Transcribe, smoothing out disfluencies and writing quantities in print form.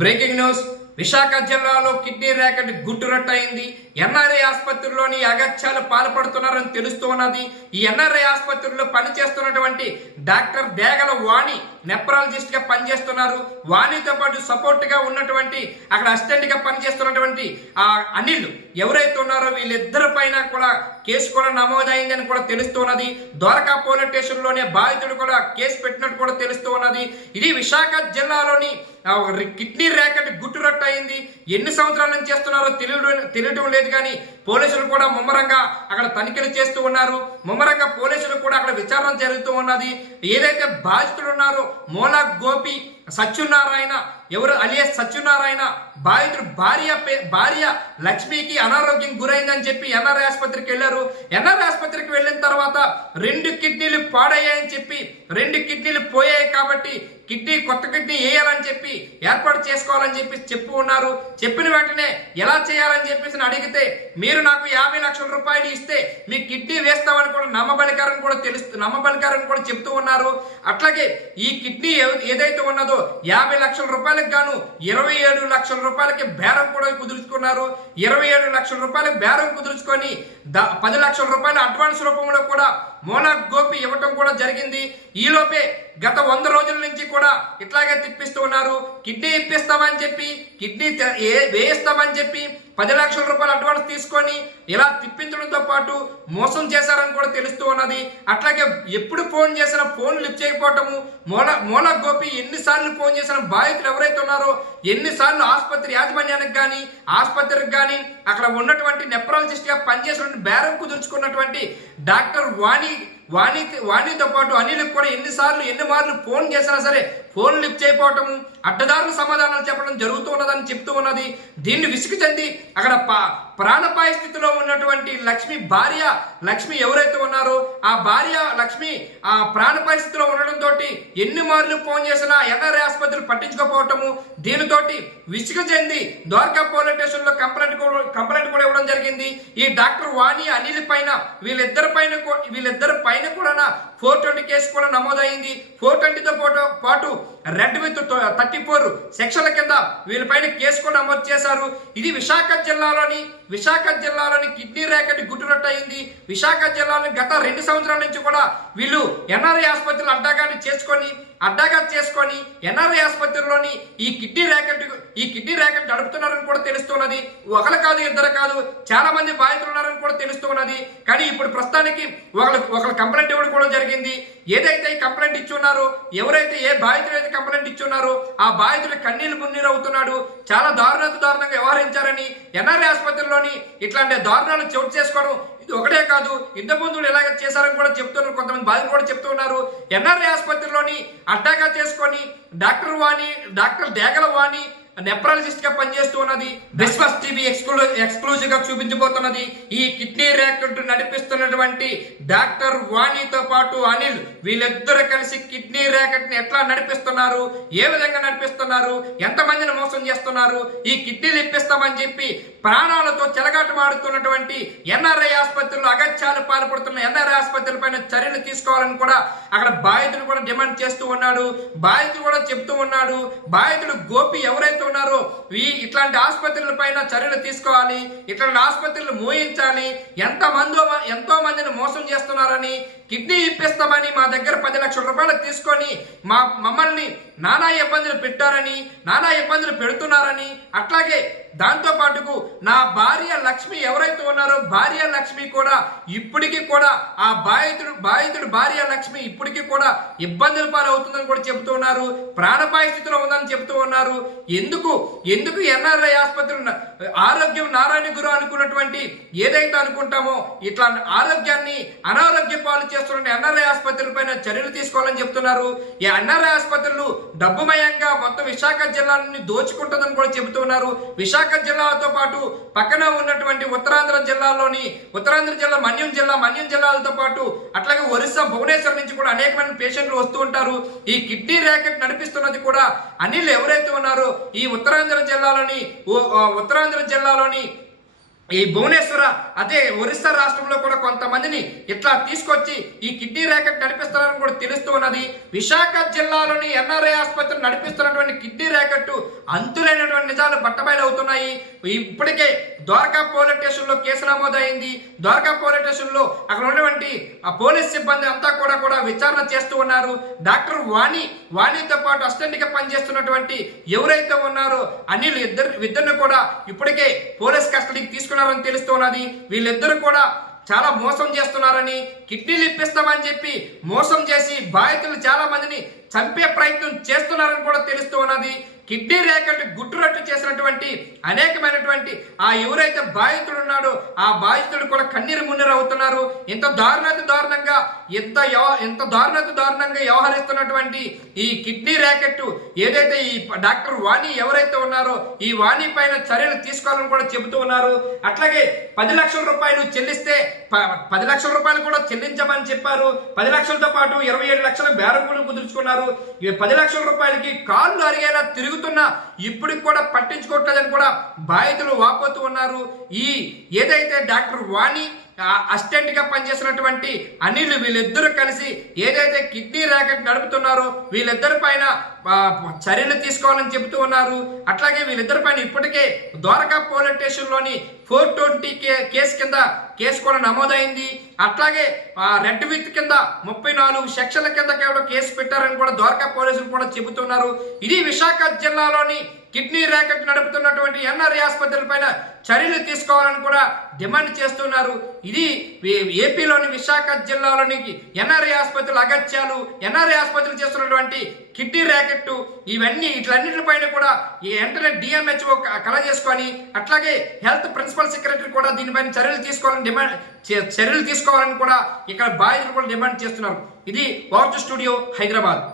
Breaking news Visakha జిల్లాలో kidney racket గుట్టురట్టయింది. NRI ఆసుపత్రిలోని అగత్యాలు పాల్పడుతున్నారని తెలుస్తూ ఉన్నది. ఈ ఎన్ఆర్ఐ ఆసుపత్రిలో పనిచేస్తున్నటువంటి డాక్టర్ దేగల వాణి నెప్రాలజిస్ట్ గా పనిచేస్తున్నారు. వాణితో పాటు సపోర్ట్ గా ఉన్నటువంటి అక్కడ అసిస్టెంట్ గా పనిచేస్తున్నటువంటి అనిల్ ఎవరైతే ఉన్నారో వీళ్ళిద్దరి పైన కూడా కేసు కూడా నమోదైందని కూడా తెలుస్తూ ఉన్నది. ద్వారకా పోలీస్ స్టేషన్ లోనే బాధితుడు కూడా కేసు పెట్టినట్టు కూడా తెలుస్తూ ఉన్నది. ఇది విశాఖ జిల్లాలోని కిడ్నీ ర్యాకెట్ గుట్టురట్టు అయింది. ఎన్ని సంవత్సరాల నుంచి చేస్తున్నారో తెలియడం లేదు కానీ పోలీసులు కూడా ముమ్మరంగా అక్కడ తనిఖీలు చేస్తూ ఉన్నారు. ముమ్మరంగా పోలీసులు కూడా అక్కడ విచారణ జరుగుతూ ఉన్నది. ఏదైతే బాధితులు ఉన్నారో మూలా గోపి సత్యనారాయణ ఎవరు అలియాస్ సత్యనారాయణ బాధితుడు భార్య లక్ష్మికి అనారోగ్యం గురైందని చెప్పి ఎన్ఆర్ఐ ఆసుపత్రికి వెళ్ళారు. ఎన్ఆర్ఐ ఆసుపత్రికి వెళ్ళిన తర్వాత 2 కిడ్నీలు పాడయ్యాయని చెప్పి 2 కిడ్నీలు పోయాయి కాబట్టి కొత్త కిడ్నీ వేయాలని చెప్పి ఏర్పాటు చేసుకోవాలని చెప్పి చెప్పు ఉన్నారు. చెప్పిన వెంటనే ఎలా చేయాలని చెప్పేసి అడిగితే మీరు నాకు 50 లక్షల రూపాయలు ఇస్తే మీ కిడ్నీ వేస్తామని కూడా నమ్మబలికారని కూడా చెప్తూ ఉన్నారు. అట్లాగే ఈ కిడ్నీ ఏదైతే ఉన్నదో 50 లక్షల రూపాయలకు గాను 27 లక్షల రూపాయలకి బేరం కూడా కుదుర్చుకున్నారు. 27 లక్షల రూపాయలకు బేరం కుదుర్చుకొని 10 లక్షల రూపాయల అడ్వాన్స్ రూపంలో కూడా మోనా గోపి ఇవ్వటం కూడా జరిగింది. ఈలోపే గత 100 రోజుల నుంచి కూడా ఇట్లాగే తిప్పిస్తూ ఉన్నారు. కిడ్నీ ఇప్పిస్తామని చెప్పి కిడ్నీ వేయిస్తామని చెప్పి 10 లక్షల రూపాయలు అడ్వాన్స్ తీసుకొని ఇలా తిప్పించడంతో పాటు మోసం చేశారని కూడా తెలుస్తూ ఉన్నది. అట్లాగే ఎప్పుడు ఫోన్ చేసినా ఫోన్ లిఫ్ట్ చేయకపోవటము, మోనా గోపి ఎన్నిసార్లు ఫోన్ చేసిన బాధితులు ఎవరైతే ఉన్నారో ఎన్నిసార్లు ఆసుపత్రి యాజమాన్యానికి కానీ ఆసుపత్రికి కానీ అక్కడ ఉన్నటువంటి నెప్రాలజిస్ట్ గా పనిచేసినటువంటి బేరం కుదుర్చుకున్నటువంటి డాక్టర్ వాణితో పాటు అనిల్కి కూడా ఎన్ని మార్లు ఫోన్ చేసినా సరే ఫోన్ లిఫ్ట్ చేయకపోవటము, అడ్డదారులు సమాధానాలు చెప్పడం జరుగుతూ ఉన్నదని చెప్తూ ఉన్నది. దీన్ని విసుగు చెంది అక్కడ ప్రాణపాయ స్థితిలో ఉన్నటువంటి లక్ష్మి ఎవరైతే ఉన్నారో ఆ భార్య లక్ష్మి ఆ ప్రాణపాయ స్థితిలో ఉండడంతో ఎన్ని మార్లు ఫోన్ చేసినా ఎన్ఆర్ఐ ఆసుపత్రులు పట్టించుకోకపోవటము, దీనితోటి విసుగు చెంది ద్వారకా పోలీస్ స్టేషన్ లో కంప్లైంట్ కూడా ఇవ్వడం జరిగింది. ఈ డాక్టర్ వాణి అనిల్ పైన వీళ్ళిద్దరి పైన కూడా 420 కేసు కూడా నమోదైంది. 420తో పాటు రెడ్ విత్ 34 సెక్షన్ల కింద వీళ్ళపైన కేసు కూడా నమోదు చేశారు. ఇది విశాఖ జిల్లాలోని కిడ్నీ ర్యాకెట్ గుట్టురట్టు అయింది. విశాఖ జిల్లాలో గత 2 సంవత్సరాల నుంచి కూడా వీళ్ళు ఎన్ఆర్ఐ ఆసుపత్రులు అడ్డాగా చేసుకొని ఎన్ఆర్ఐ ఆసుపత్రిలోని ఈ కిడ్నీ ర్యాకెట్ నడుపుతున్నారని కూడా తెలుస్తున్నది. ఒకరు కాదు, ఇద్దరు కాదు, చాలా మంది బాధితులు ఉన్నారని కూడా తెలుస్తున్నది. కానీ ఇప్పుడు ప్రస్తుతానికి ఒకరు కంప్లైంట్ ఇవ్వడం కూడా జరిగింది. ఏదైతే ఈ కంప్లైంట్ ఇచ్చున్నారో ఏ బాధితులు అయితే కంప్లైంట్ ఇచ్చున్నారో ఆ బాధితులు కన్నీళ్లు మున్నీరు అవుతున్నాడు. చాలా దారుణంగా వ్యవహరించారని ఎన్ఆర్ఐ ఆసుపత్రిలోని ఇట్లాంటి దారుణాలు చోటు చేసుకోవడం ఇది ఒకటే కాదు, ఇంతకుముందు ఎలాగ చేశారని కూడా చెప్తున్నారు. కొంతమంది బాధితులు కూడా చెప్తూ ఉన్నారు. ఎన్ఆర్ఐ ఆసుపత్రిలోని అడ్డాగా చేసుకొని డాక్టర్ దేగల వాణి నెప్రాలజిస్ట్ గా పనిచేస్తూ ఉన్నది. బిస్మస్ టీవీ ఎక్స్క్లూజివ్ గా చూపించబోతున్నది. ఈ కిడ్నీ ర్యాకెట్ నడిపిస్తున్నటువంటి డాక్టర్ వాణితో పాటు అనిల్ వీళ్ళిద్దరు కలిసి కిడ్నీ ర్యాకెట్ ని ఎట్లా నడిపిస్తున్నారు, ఏ విధంగా నడిపిస్తున్నారు, ఎంతమందిని మోసం చేస్తున్నారు, ఈ కిడ్నీలు ఇప్పిస్తామని చెప్పి ప్రాణాలతో చెలగాటమాడుతున్నటువంటి ఎన్ఆర్ఐ ఆసుపత్రులు అగత్యాలు పాల్పడుతున్న ఎన్ఆర్ఐ ఆసుపత్రుల పైన చర్యలు తీసుకోవాలని కూడా అక్కడ బాధితుడు కూడా డిమాండ్ చేస్తూ ఉన్నాడు. బాధితుడు కూడా చెప్తూ ఉన్నాడు. బాధితుడు గోపి ఎవరైతే ఉన్నారో ఇట్లాంటి ఆసుపత్రుల పైన చర్యలు తీసుకోవాలి, ఇట్లాంటి ఆసుపత్రులు మోయించాలి, ఎంతో మందిని మోసం చేస్తున్నారని, కిడ్నీ ఇప్పిస్తామని మా దగ్గర 10 లక్షల రూపాయలు తీసుకొని మమ్మల్ని నానా ఇబ్బందులు పెట్టారని, నానా ఇబ్బందులు పెడుతున్నారని, అట్లాగే దాంతో పాటుకు నా భార్య లక్ష్మి ఎవరైతే ఉన్నారో భార్య లక్ష్మి కూడా ఇప్పటికీ కూడా ఆ బాధితుడు భార్య లక్ష్మి ఇప్పటికీ కూడా ఇబ్బందుల పాలవుతుందని కూడా చెబుతూ ఉన్నారు. ప్రాణపాయ స్థితిలో ఉందని చెబుతూ ఉన్నారు. ఎందుకు ఎన్ఆర్ఐ ఆసుపత్రులు ఆరోగ్యం నారాయణ గురు అనుకున్నటువంటి ఏదైతే అనుకుంటామో ఇట్లా ఆరోగ్యాన్ని అనారోగ్య పాలు చేస్తున్న ఎన్ఆర్ఐ ఆసుపత్రుల పైన చర్యలు తీసుకోవాలని చెప్తున్నారు. ఈ ఎన్ఆర్ఐ ఆసుపత్రులు డబ్బుమయంగా మొత్తం విశాఖ జిల్లాని దోచుకుంటుందని కూడా చెబుతున్నారు. విశాఖ జిల్లాతో పాటు పక్కన ఉన్నటువంటి ఉత్తరాంధ్ర జిల్లా మన్యం జిల్లాలతో పాటు అట్లాగే ఒరిస్సా భువనేశ్వర్ నుంచి కూడా అనేకమైన పేషెంట్లు వస్తూ ఉంటారు. ఈ కిడ్నీ ర్యాకెట్ నడిపిస్తున్నది కూడా అనిల్ ఎవరైతే ఉన్నారో ఈ ఉత్తరాంధ్ర జిల్లాలోని ఈ భువనేశ్వర అదే ఒరిస్సా రాష్ట్రంలో కూడా కొంతమందిని ఇట్లా తీసుకొచ్చి ఈ కిడ్నీ ర్యాకెట్ నడిపిస్తున్నారని కూడా తెలుస్తూ ఉన్నది. విశాఖ జిల్లాలోని ఎన్ఆర్ఐ ఆసుపత్రి నడిపిస్తున్నటువంటి కిడ్నీ ర్యాకెట్ అంతులైనటువంటి నిజాలు బట్టబయలు అవుతున్నాయి. ఇప్పటికే ద్వారకా పోలీస్ స్టేషన్ లో కేసు నమోదైంది. ద్వారకా పోలీస్ స్టేషన్ లో అక్కడ ఉన్నటువంటి ఆ పోలీస్ సిబ్బంది అంతా కూడా విచారణ చేస్తూ ఉన్నారు. డాక్టర్ వాణితో పాటు అసిస్టెంట్ గా పనిచేస్తున్నటువంటి ఎవరైతే ఉన్నారో అనిల్ ఇద్దరిని కూడా ఇప్పటికే పోలీస్ కస్టడీకి తీసుకున్నారని తెలుస్తున్నది. వీళ్ళిద్దరూ కూడా చాలా మోసం చేస్తున్నారని, కిడ్నీలు ఇప్పిస్తామని చెప్పి మోసం చేసి బాధితులు చాలా మందిని చంపే ప్రయత్నం చేస్తున్నారని కూడా తెలుస్తూ ఉన్నది. కిడ్నీ ర్యాకెట్ గుట్టురట్టు చేసినటువంటి అనేకమైనటువంటి ఆ ఎవరైతే బాధితుడు ఉన్నాడో ఆ బాధితుడు కూడా కన్నీరు మున్నీరు అవుతున్నారు. ఇంత దారుణంగా వ్యవహరిస్తున్నటువంటి ఈ కిడ్నీ ర్యాకెట్ ఏదైతే ఈ డాక్టర్ వాణి ఎవరైతే ఉన్నారో ఈ వాణి పైన చర్యలు తీసుకోవాలని కూడా చెబుతూ ఉన్నారు. అట్లాగే 10 లక్షల రూపాయలు చెల్లిస్తే 10 లక్షల రూపాయలు కూడా చెల్లించమని చెప్పారు. 10 లక్షలతో పాటు 27 లక్షల బేరం కూడా కుదుర్చుకున్నారు. 10 లక్షల రూపాయలకి కాళ్ళు అరిగేలా తిరుగుతున్నా ఇప్పటికి కూడా పట్టించుకోవట్లేదని కూడా బాధితులు వాపోతూ ఉన్నారు. ఈ ఏదైతే డాక్టర్ వాణి అసిస్టెంట్ గా పనిచేసినటువంటి అనిల్ వీళ్ళిద్దరూ కలిసి ఏదైతే కిడ్నీ ర్యాకెట్ నడుపుతున్నారో వీళ్ళిద్దరి పైన చర్యలు తీసుకోవాలని చెబుతూ ఉన్నారు. అట్లాగే వీళ్ళిద్దరి పైన ఇప్పటికే ద్వారకా పోలీస్ స్టేషన్ లోని 420 కేసు కింద కేసు కూడా నమోదైంది. అట్లాగే రెడ్ విత్ కింద 34 సెక్షన్ల కింద కేవలం కేసు పెట్టారని కూడా ద్వారకా పోలీసులు కూడా చెబుతున్నారు. ఇది విశాఖ జిల్లాలోని కిడ్నీ ర్యాకెట్ నడుపుతున్నటువంటి ఎన్ఆర్ఐ ఆసుపత్రుల పైన చర్యలు తీసుకోవాలని కూడా డిమాండ్ చేస్తున్నారు. ఇది ఏపీలోని విశాఖ జిల్లాలోని ఎన్ఆర్ఐ ఆసుపత్రులు అగత్యాలు, ఎన్ఆర్ఐ ఆసుపత్రులు చేస్తున్నటువంటి కిడ్నీ ర్యాకెట్ వీటన్నిటిపైన కూడా వెంటనే డిఎంహెచ్ఓ కల చేసుకొని అట్లాగే హెల్త్ ప్రిన్సిపల్ సెక్రటరీ కూడా దీనిపైన చర్యలు తీసుకోవాలని కూడా ఇక్కడ బాధితులు కూడా డిమాండ్ చేస్తున్నారు. ఇది వార్త స్టూడియో హైదరాబాద్.